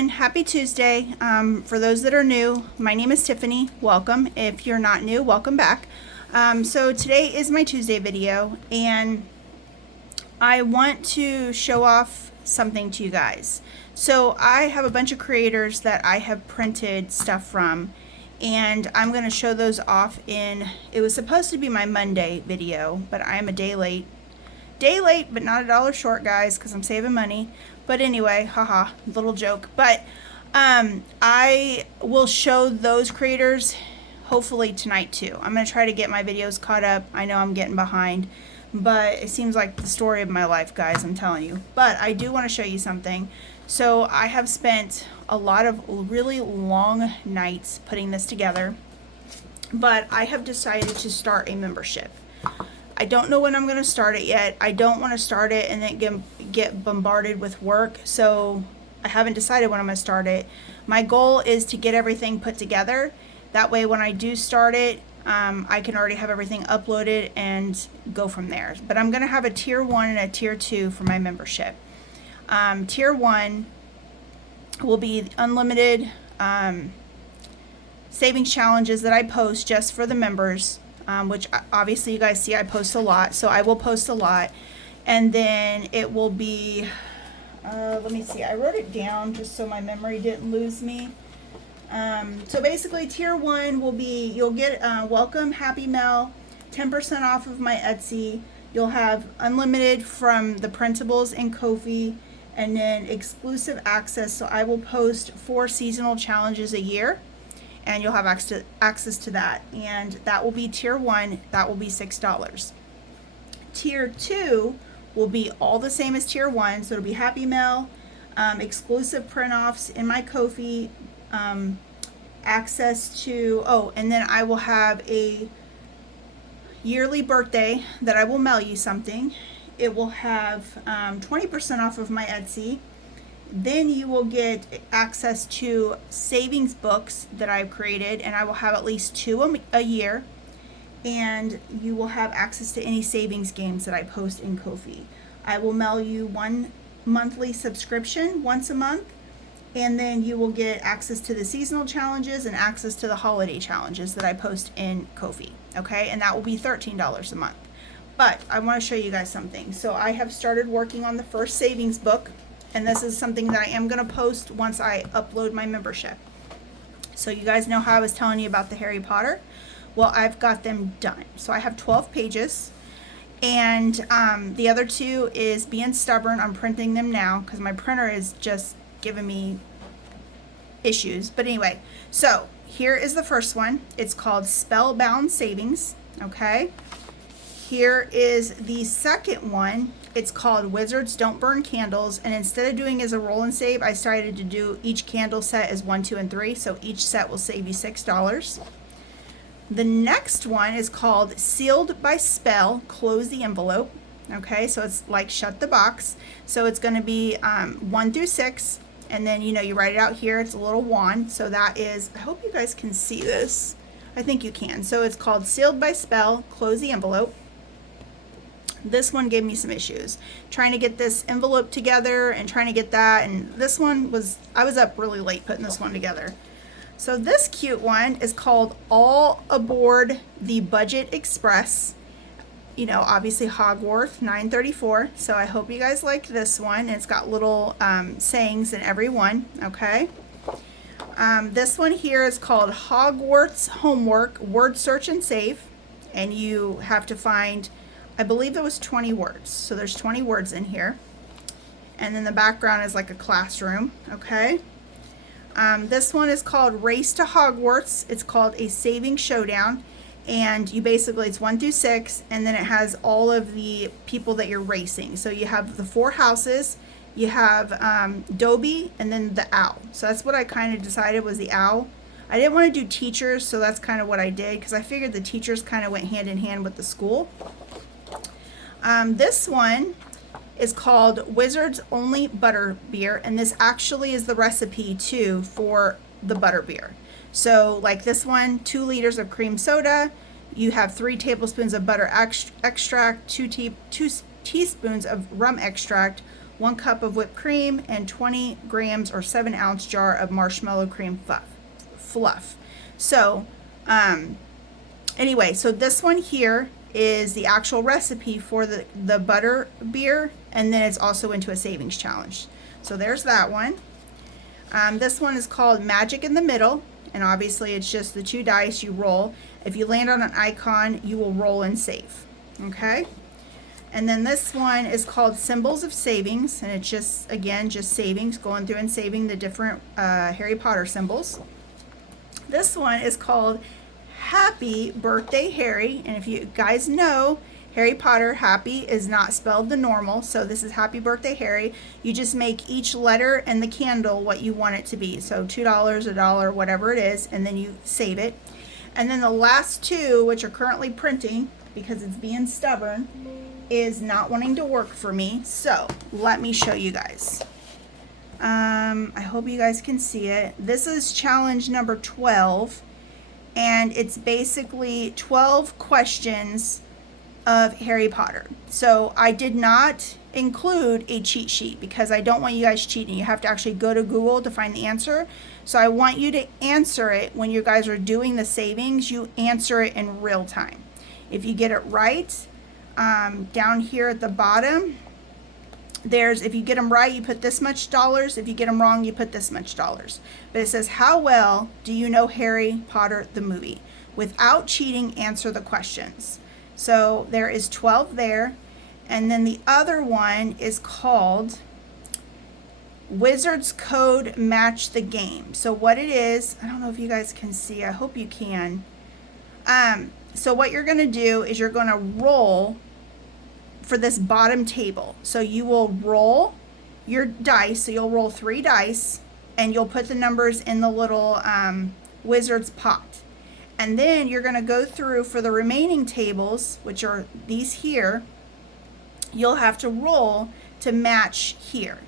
everyone. Happy Tuesday. For those that are new, my name is Tiffany. Welcome. If you're not new, welcome back. So today is my Tuesday video, and I want to show off something to you guys. So I have a bunch of creators that I have printed stuff from, and I'm going to show those off it was supposed to be my Monday video, but I am a day late. But not $1 short, guys, because I'm saving money. But anyway, haha, little joke. But I will show those creators hopefully tonight too. I'm going to try to get my videos caught up. I know I'm getting behind, but it seems like the story of my life, guys, I'm telling you. But I do want to show you something. So I have spent a lot of really long nights putting this together, but I have decided to start a membership. I don't know when I'm going to start it yet. I don't want to start it and then get bombarded with work, so I haven't decided when I'm going to start it. My goal is to get everything put together. That way when I do start it, I can already have everything uploaded and go from there. But I'm going to have a tier 1 and a tier 2 for my membership. Tier 1 will be unlimited savings challenges that I post just for the members. Which obviously you guys see I post a lot, so I will post a lot. And then it will be, let me see, I wrote it down just so my memory didn't lose me. So basically tier 1 will be, you'll get welcome happy mail, 10% off of my Etsy. You'll have unlimited from the printables and Ko-fi, and then exclusive access. So I will post 4 seasonal challenges a year, and you'll have access to that, and that will be tier 1. That will be $6. Tier 2 will be all the same as tier 1, so it'll be happy mail, exclusive print offs in my Ko-fi, access to, and then I will have a yearly birthday that I will mail you something. It will have 20% off of my Etsy. Then you will get access to savings books that I've created, and I will have at least 2 a year. And you will have access to any savings games that I post in Ko-fi. I will mail you 1 monthly subscription once a month, and then you will get access to the seasonal challenges and access to the holiday challenges that I post in Ko-fi. Okay, and that will be $13 a month. But I want to show you guys something. So I have started working on the first savings book. And this is something that I am going to post once I upload my membership. So you guys know how I was telling you about the Harry Potter? Well, I've got them done. So I have 12 pages. And the other 2 is being stubborn. I'm printing them now because my printer is just giving me issues. But anyway, so here is the first one. It's called Spellbound Savings. Okay. Here is the second one. It's called Wizards Don't Burn Candles, and instead of doing as a roll and save, I started to do each candle set as 1, 2, and 3, so each set will save you $6. The next one is called Sealed by Spell, Close the Envelope. Okay, so it's like shut the box. So it's going to be 1 through 6, and then you write it out here. It's a little wand, so that is, I hope you guys can see this. I think you can. So it's called Sealed by Spell, Close the Envelope. This one gave me some issues trying to get this envelope together and trying to get that, and this one I was up really late putting this one together. So this cute one is called All Aboard the Budget Express. Obviously Hogwarts 934. So I hope you guys like this one. It's got little sayings in every one. Okay. This one here is called Hogwarts Homework Word Search and Save, and you have to find, I believe it was 20 words. So there's 20 words in here. And then the background is like a classroom. Okay. This one is called Race to Hogwarts. It's called a Saving Showdown. And you basically, it's 1 through 6. And then it has all of the people that you're racing. So you have the 4 houses. You have Dobby and then the owl. So that's what I kind of decided was the owl. I didn't want to do teachers. So that's kind of what I did, because I figured the teachers kind of went hand in hand with the school. This one is called Wizards Only Butter Beer, and this actually is the recipe too for the butter beer. So like this one, 2 liters of cream soda, you have 3 tablespoons of butter extract, 2 teaspoons of rum extract, 1 cup of whipped cream, and 20 grams or 7-ounce jar of marshmallow cream fluff. So anyway, so this one here is the actual recipe for the butter beer, and then it's also into a savings challenge. So there's that one. This one is called Magic in the Middle, and obviously it's just the 2 dice you roll. If you land on an icon, you will roll and save. Okay? And then this one is called Symbols of Savings, and it's just, again, just savings, going through and saving the different Harry Potter symbols. This one is called Happy Birthday Harry, and if you guys know, Harry Potter, happy is not spelled the normal, so this is Happy Birthday Harry. You just make each letter and the candle what you want it to be. So $2, $1, whatever it is, and then you save it. And then the last 2, which are currently printing because it's being stubborn, is not wanting to work for me. So let me show you guys. I hope you guys can see it. This is challenge number 12, and it's basically 12 questions of Harry Potter. So I did not include a cheat sheet because I don't want you guys cheating. You have to actually go to Google to find the answer. So I want you to answer it when you guys are doing the savings. You answer it in real time. If you get it right, down here at the bottom, if you get them right, you put this much dollars. If you get them wrong, you put this much dollars. But it says, how well do you know Harry Potter the movie? Without cheating, answer the questions. So there is 12 there. And then the other one is called Wizard's Code Match the Game. So what it is, I don't know if you guys can see. I hope you can. So what you're going to do is you're going to roll for this bottom table. So you will roll your dice. So you'll roll 3 dice and you'll put the numbers in the little wizard's pot. And then you're going to go through for the remaining tables, which are these here. You'll have to roll to match here.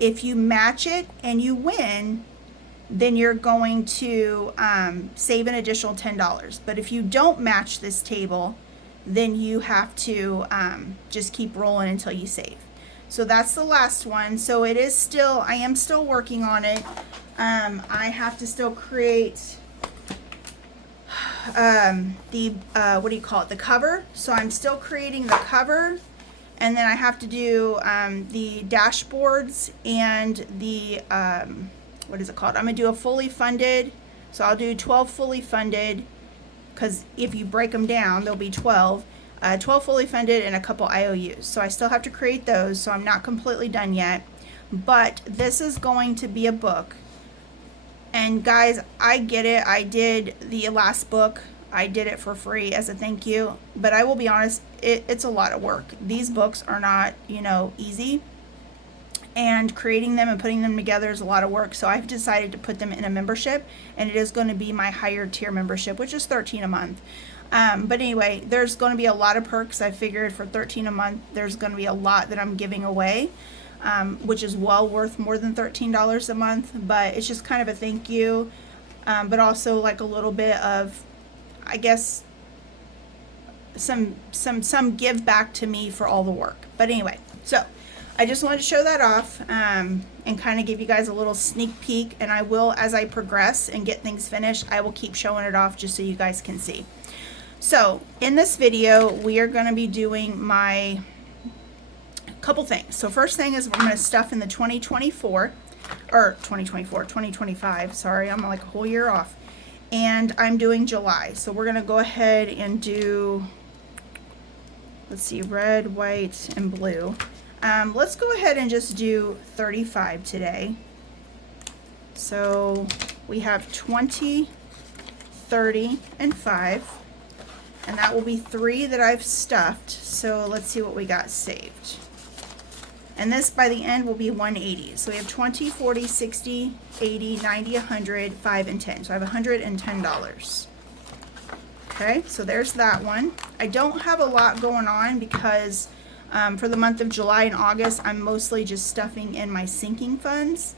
If you match it and you win, then you're going to save an additional $10. But if you don't match this table, then you have to just keep rolling until you save. So that's the last one. So it is still, I am still working on it. I have to still create what do you call it? The cover. So I'm still creating the cover. And then I have to do the dashboards and the, what is it called? I'm going to do a fully funded. So I'll do 12 fully funded, because if you break them down, there'll be 12. 12 fully funded and a couple IOUs. So I still have to create those. So I'm not completely done yet. But this is going to be a book. And guys, I get it. I did the last book. I did it for free as a thank you. But I will be honest, it's a lot of work. These books are not, easy. And creating them and putting them together is a lot of work. So I've decided to put them in a membership. And it is going to be my higher tier membership, which is $13 a month. But anyway, there's going to be a lot of perks. I figured for $13 a month, there's going to be a lot that I'm giving away. Which is well worth more than $13 a month, but it's just kind of a thank you, but also like a little bit of, I guess, some give back to me for all the work. But anyway, so I just wanted to show that off and kind of give you guys a little sneak peek, and I will, as I progress and get things finished, I will keep showing it off just so you guys can see. So in this video, we are going to be doing my couple things. So first thing is we're going to stuff in the 2025, sorry, I'm like a whole year off, and I'm doing July. So we're going to go ahead and do, let's see, red, white, and blue. Let's go ahead and just do 35 today. So we have 20, 30, and 5, and that will be 3 that I've stuffed. So let's see what we got saved. And this, by the end, will be 180. So we have 20, 40, 60, 80, 90, 100, 5, and 10. So I have $110. Okay, so there's that one. I don't have a lot going on because for the month of July and August, I'm mostly just stuffing in my sinking funds.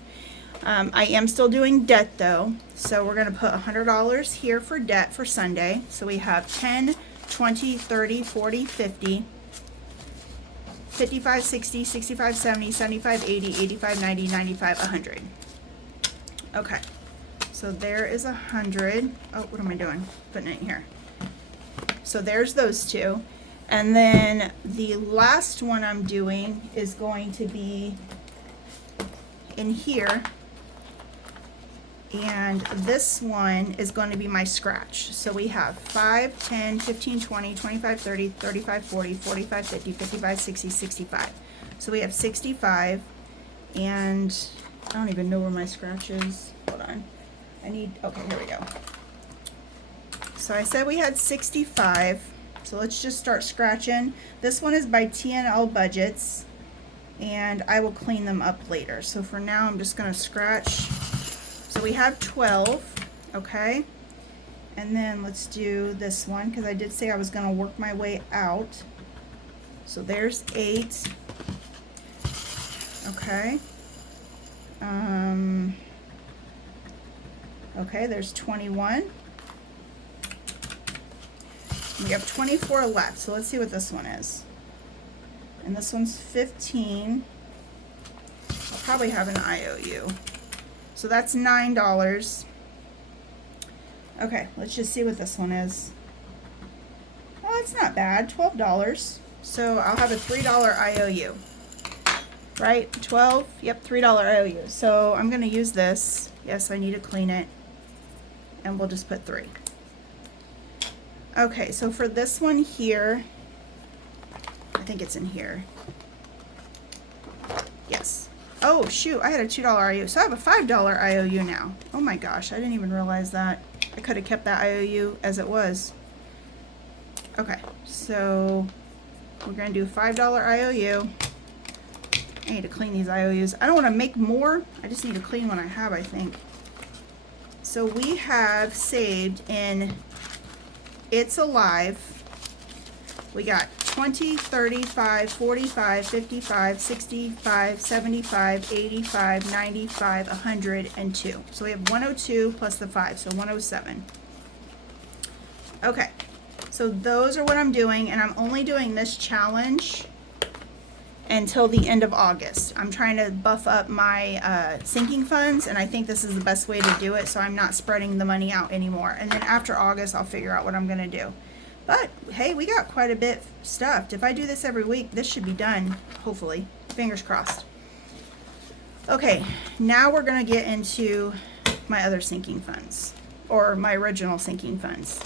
I am still doing debt, though. So we're going to put $100 here for debt for Sunday. So we have 10, 20, 30, 40, 50. 55, 60, 65, 70, 75, 80, 85, 90, 95, 100. Okay, so there is 100. Oh, what am I doing? Putting it here. So there's those two. And then the last one I'm doing is going to be in here. And this one is going to be my scratch. So we have 5, 10, 15, 20, 25, 30, 35, 40, 45, 50, 55, 60, 65. So we have 65, and I don't even know where my scratch is. Hold on. Okay, here we go. So I said we had 65. So let's just start scratching. This one is by TNL Budgets, and I will clean them up later. So for now, I'm just going to scratch. So we have 12, okay? And then let's do this one, because I did say I was going to work my way out. So there's 8. Okay. Okay, there's 21. We have 24 left, so let's see what this one is. And this one's 15. I'll probably have an IOU. So that's $9. Okay, let's just see what this one is. Oh, it's not bad, $12. So I'll have a $3 IOU. Right, 12, yep, $3 IOU. So I'm gonna use this. Yes, I need to clean it. And we'll just put 3. Okay, so for this one here, I think it's in here. Yes. Oh, shoot, I had a $2 IOU. So I have a $5 IOU now. Oh my gosh, I didn't even realize that. I could have kept that IOU as it was. Okay, so we're going to do $5 IOU. I need to clean these IOUs. I don't want to make more. I just need to clean what I have, I think. So we have saved in It's Alive. We got 20, 35, 45, 55, 65, 75, 85, 95, 100, and 2. So we have 102 plus the 5, so 107. Okay, so those are what I'm doing, and I'm only doing this challenge until the end of August. I'm trying to buff up my sinking funds, and I think this is the best way to do it, so I'm not spreading the money out anymore. And then after August, I'll figure out what I'm going to do. But, hey, we got quite a bit stuffed. If I do this every week, this should be done, hopefully. Fingers crossed. Okay, now we're going to get into my other sinking funds, or my original sinking funds.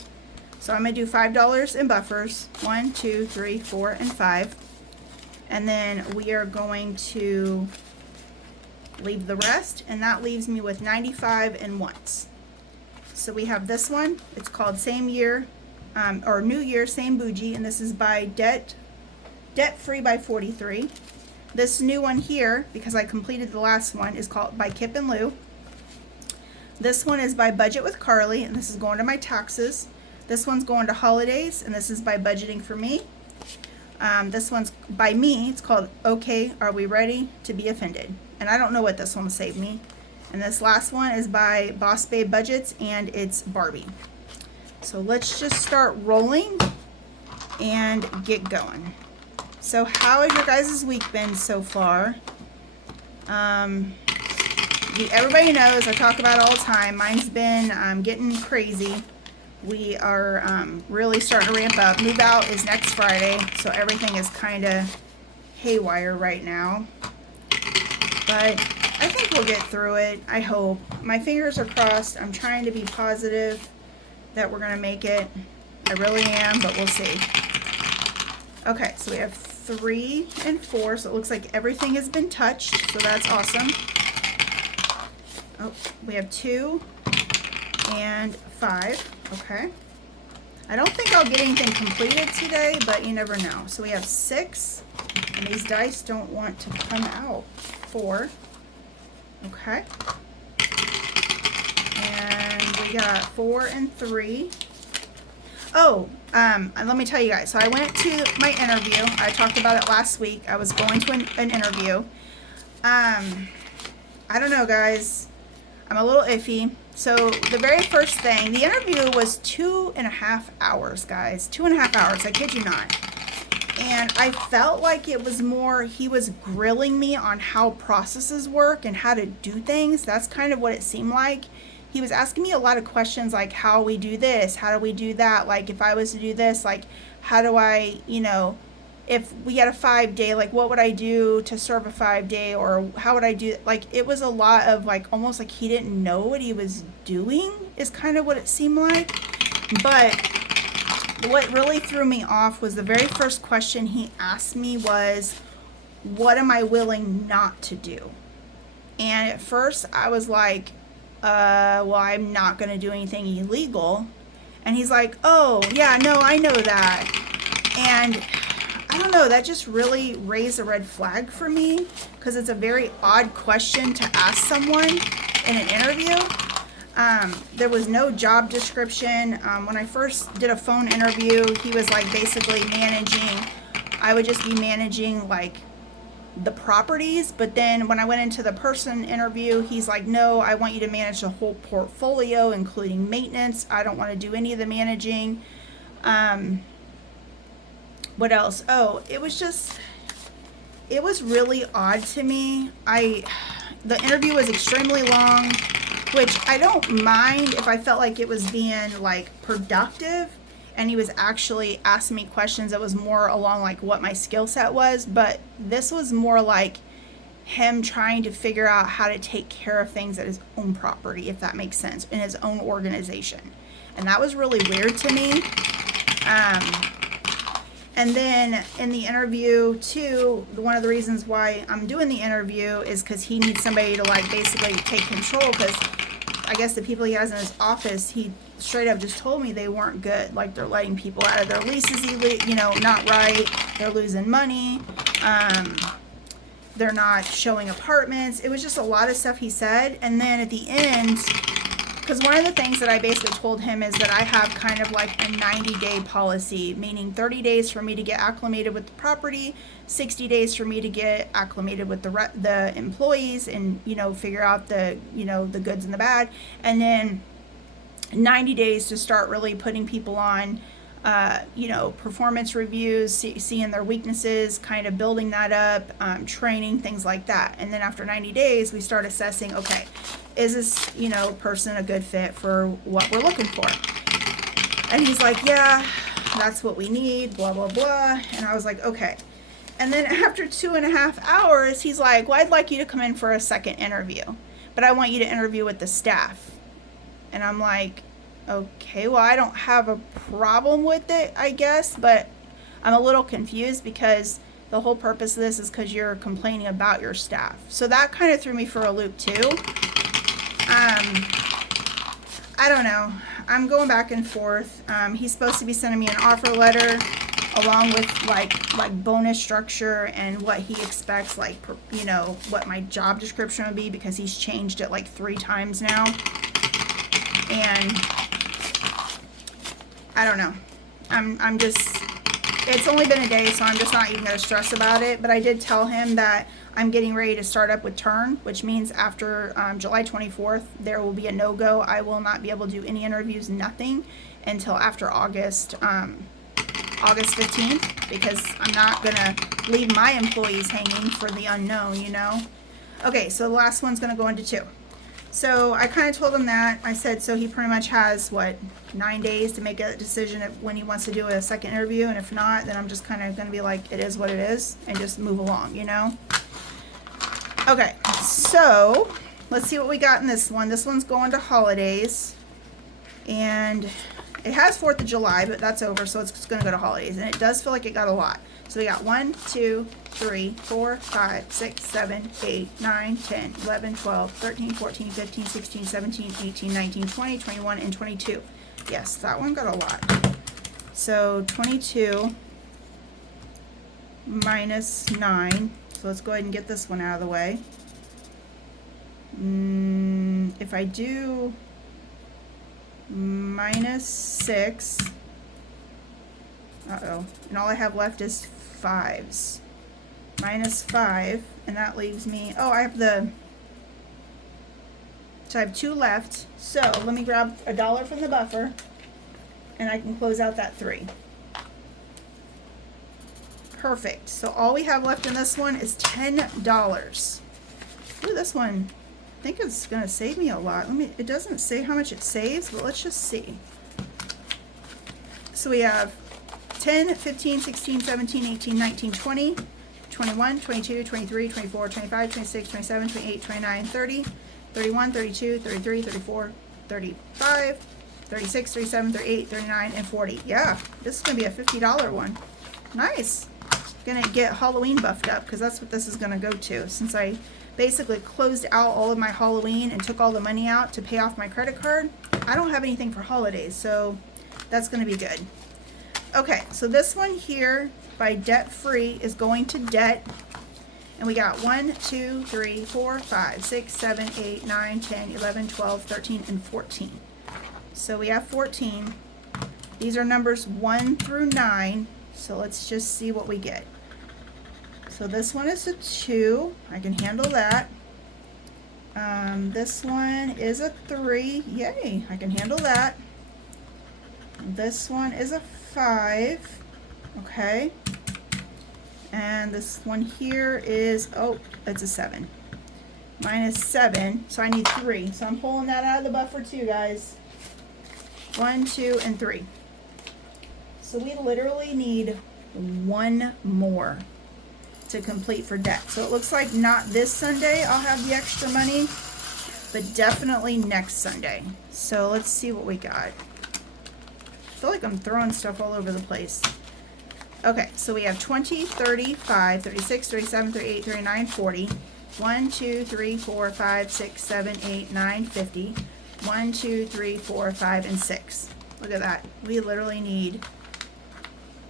So I'm going to do $5 in buffers, 1, 2, 3, 4, and 5. And then we are going to leave the rest, and that leaves me with 95 in ones. So we have this one. It's called Same Year, or New Year, Same Bougie, and this is by Debt Free by 43. This new one here, because I completed the last one, is called by Kip and Lou. This one is by Budget with Carly, and this is going to my taxes. This one's going to holidays, and this is by Budgeting for Me. This one's by me. It's called Okay, Are We Ready to Be Offended? And I don't know what this one will save me. And this last one is by Boss Babe Budgets, and it's Barbie. So let's just start rolling and get going. So how has your guys' week been so far? Everybody knows, I talk about it all the time. Mine's been getting crazy. We are really starting to ramp up. Move out is next Friday, so everything is kind of haywire right now. But I think we'll get through it. I hope. My fingers are crossed. I'm trying to be positive that we're going to make it. I really am, but we'll see. Okay, so we have 3 and 4, so it looks like everything has been touched, so that's awesome. Oh, we have 2 and 5. Okay. I don't think I'll get anything completed today, but you never know. So we have 6, and these dice don't want to come out. 4. Okay. And we got 4 and 3. Oh, and let me tell you guys. So I went to my interview. I talked about it last week. I was going to an interview. I don't know, guys. I'm a little iffy. So the very first thing, the interview was 2.5 hours, guys. 2.5 hours, I kid you not. And I felt like it was more, he was grilling me on how processes work and how to do things. That's kind of what it seemed like. He was asking me a lot of questions like how we do this, how do we do that? Like if I was to do this, like how do I, if we had a 5-day, like what would I do to serve a 5-day, or how would I do it? Like it was a lot of like almost like he didn't know what he was doing is kind of what it seemed like. But what really threw me off was the very first question he asked me was, what am I willing not to do? And at first I was like, well, I'm not going to do anything illegal. And he's like, oh, yeah, no, I know that. And I don't know, that just really raised a red flag for me because it's a very odd question to ask someone in an interview. There was no job description. When I first did a phone interview, he was like basically I would just be managing like the properties. But then when I went into the person interview, he's like, no, I want you to manage the whole portfolio, including maintenance. I don't want to do any of the managing. What else? Oh, it was really odd to me. The interview was extremely long, which I don't mind if I felt like it was being like productive and he was actually asking me questions that was more along like what my skill set was, but this was more like him trying to figure out how to take care of things at his own property, if that makes sense, in his own organization. And that was really weird to me. And then in the interview too, one of the reasons why I'm doing the interview is because he needs somebody to like basically take control, because I guess the people he has in his office, he straight up just told me they weren't good. Like they're letting people out of their leases, not right. They're losing money. They're not showing apartments. It was just a lot of stuff he said. And then at the end, because one of the things that I basically told him is that I have kind of like a 90-day policy, meaning 30 days for me to get acclimated with the property, 60 days for me to get acclimated with the employees and, figure out the goods and the bad. And then 90 days to start really putting people on, performance reviews, seeing their weaknesses, kind of building that up, training, things like that. And then after 90 days, we start assessing, okay, is this, person a good fit for what we're looking for? And he's like, yeah, that's what we need, blah, blah, blah. And I was like, okay. And then after 2.5 hours, he's like, well, I'd like you to come in for a second interview, but I want you to interview with the staff. And I'm like, okay, well, I don't have a problem with it, I guess, but I'm a little confused because the whole purpose of this is because you're complaining about your staff. So that kind of threw me for a loop too. I don't know. I'm going back and forth. He's supposed to be sending me an offer letter along with like bonus structure and what he expects, like, what my job description would be, because he's changed it like 3 times now. And I don't know. I'm just, it's only been a day, so I'm just not even going to stress about it. But I did tell him that I'm getting ready to start up with Turn, which means after July 24th, there will be a no-go. I will not be able to do any interviews, nothing, until after August 15th, because I'm not going to leave my employees hanging for the unknown, Okay, so the last one's going to go into 2. So I kind of told him that. I said, so he pretty much has, 9 days to make a decision when he wants to do a second interview, and if not, then I'm just kind of going to be like, it is what it is, and just move along, Okay, so let's see what we got in this one. This one's going to holidays, and it has 4th of July, but that's over, so it's going to go to holidays, and it does feel like it got a lot. So we got 1, 2, 3, 4, 5, 6, 7, 8, 9, 10, 11, 12, 13, 14, 15, 16, 17, 18, 19, 20, 21, and 22. Yes, that one got a lot. So 22 minus 9. So let's go ahead and get this one out of the way. If I do minus 6, and all I have left is 5s. Minus 5, and that leaves me, so I have 2 left. So let me grab $1 from the buffer, and I can close out that 3. Perfect. So all we have left in this one is $10. Ooh, this one, I think it's going to save me a lot. It doesn't say how much it saves, but let's just see. So we have 10, 15, 16, 17, 18, 19, 20, 21, 22, 23, 24, 25, 26, 27, 28, 29, 30, 31, 32, 33, 34, 35, 36, 37, 38, 39, and 40. Yeah, this is going to be a $50 one. Nice. Gonna get Halloween buffed up because that's what this is gonna go to. Since I basically closed out all of my Halloween and took all the money out to pay off my credit card, I don't have anything for holidays, so that's gonna be good. Okay, so this one here by Debt Free is going to debt, and we got 1, 2, 3, 4, 5, 6, 7, 8, 9, 10, 11, 12, 13, and 14. So we have 14. These are numbers 1 through 9. So let's just see what we get. So this one is a 2. I can handle that. This one is a 3. Yay, I can handle that. This one is a 5. Okay. And this one here is, oh, it's a 7. Mine is 7, so I need 3. So I'm pulling that out of the buffer too, guys. 1, 2, and 3. So we literally need one more to complete for debt. So it looks like not this Sunday I'll have the extra money, but definitely next Sunday. So let's see what we got. I feel like I'm throwing stuff all over the place. Okay, so we have 20, 35, 36, 37, 38, 39, 40. 1, 2, 3, 4, 5, 6, 7, 8, 9, 50. 1, 2, 3, 4, 5, and 6. Look at that. We literally need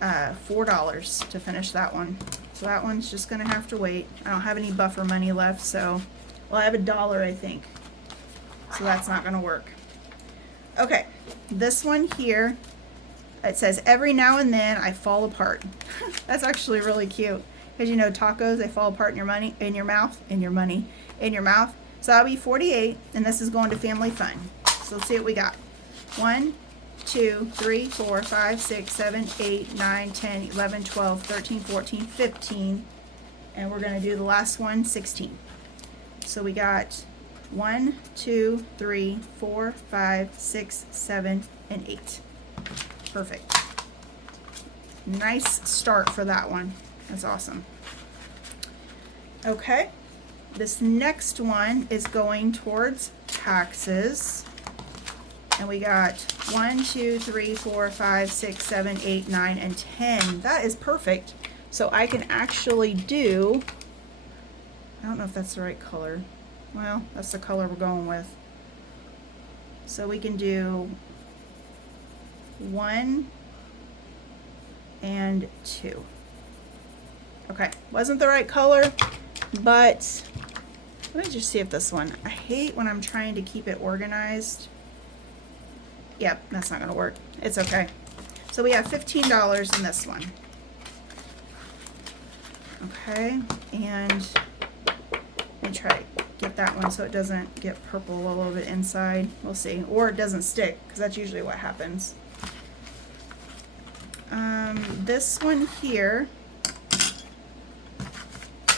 $4 to finish that one. So that one's just gonna have to wait. I don't have any buffer money left, so, well, I have $1, I think. So that's not gonna work. Okay, this one here, it says, every now and then I fall apart. That's actually really cute. Because you know tacos, they fall apart in your money, in your mouth, in your money, in your mouth. So that'll be 48, and this is going to Family Fun. So let's see what we got. 1, 2, 3, 4, 5, 6, 7, 8, 9, 10, 11, 12, 13, 14, 15. And we're going to do the last one, 16. So we got 1, 2, 3, 4, 5, 6, 7, and 8. Perfect. Nice start for that one. That's awesome. Okay. This next one is going towards taxes. And we got 1, 2, 3, 4, 5, 6, 7, 8, 9, and 10. That is perfect. So I can actually do, I don't know if that's the right color. Well, that's the color we're going with. So we can do 1 and 2. Okay, wasn't the right color, but let me just see if this one, I hate when I'm trying to keep it organized. Yep, that's not gonna work. It's okay. So we have $15 in this one. Okay, and let me try to get that one so it doesn't get purple all over the inside. We'll see, or it doesn't stick, because that's usually what happens. This one here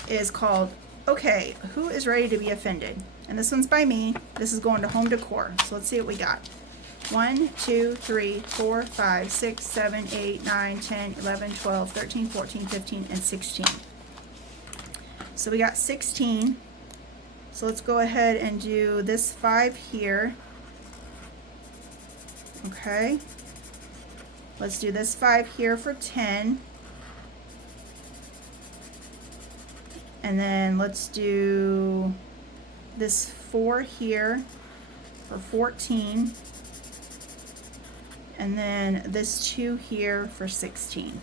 is called, okay, who is ready to be offended? And this one's by me. This is going to home decor. So let's see what we got. 1, 2, 3, 4, 5, 6, 7, 8, 9, 10, 11, 12, 13, 14, 15, and 16. So we got 16. So let's go ahead and do this 5 here. Okay. Let's do this 5 here for 10. And then let's do this 4 here for 14. And then this 2 here for 16.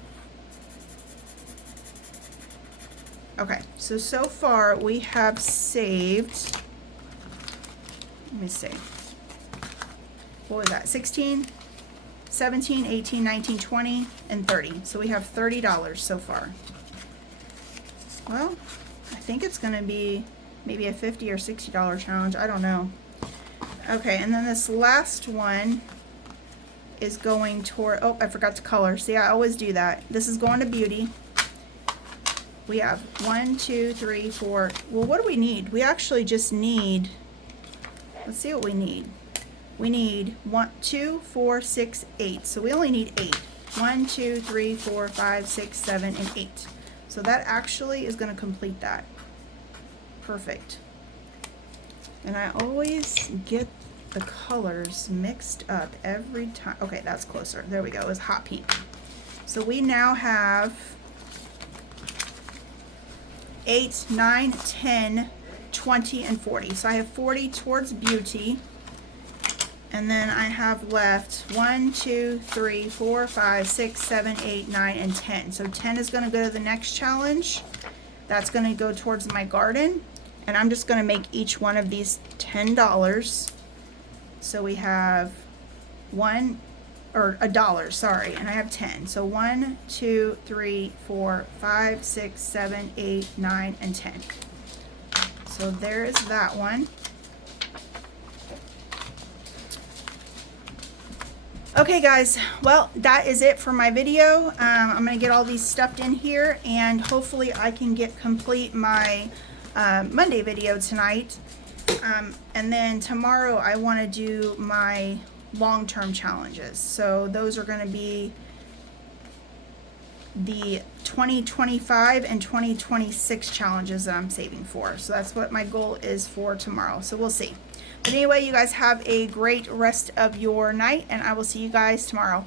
Okay, so far we have saved, let me see, what was that, 16, 17, 18, 19, 20, and 30. So we have $30 so far. Well, I think it's going to be maybe a $50 or $60 challenge. I don't know. Okay, and then this last one is going toward, oh, I forgot to color. See, I always do that. This is going to beauty. We have 1, 2, 3, 4. Well, what do we need? We actually just need, let's see what we need. We need 1, 2, 4, 6, 8. So we only need 8. 1, 2, 3, 4, 5, 6, 7, and 8. So that actually is going to complete that. Perfect. And I always get the colors mixed up every time. Okay, that's closer. There we go. It was hot pink. So we now have 8, 9, 10, 20, and 40. So I have 40 towards beauty. And then I have left 1, 2, 3, 4, 5, 6, 7, 8, 9, and 10. So 10 is going to go to the next challenge. That's going to go towards my garden. And I'm just going to make each one of these $10. So we have $1, sorry, and I have 10. So 1, 2, 3, 4, 5, 6, 7, 8, 9, and 10. So there is that one. Okay guys, well that is it for my video. I'm going to get all these stuffed in here, and hopefully I can complete my Monday video tonight. And then tomorrow I want to do my long-term challenges. So those are going to be the 2025 and 2026 challenges that I'm saving for. So that's what my goal is for tomorrow. So we'll see. But anyway, you guys have a great rest of your night, and I will see you guys tomorrow.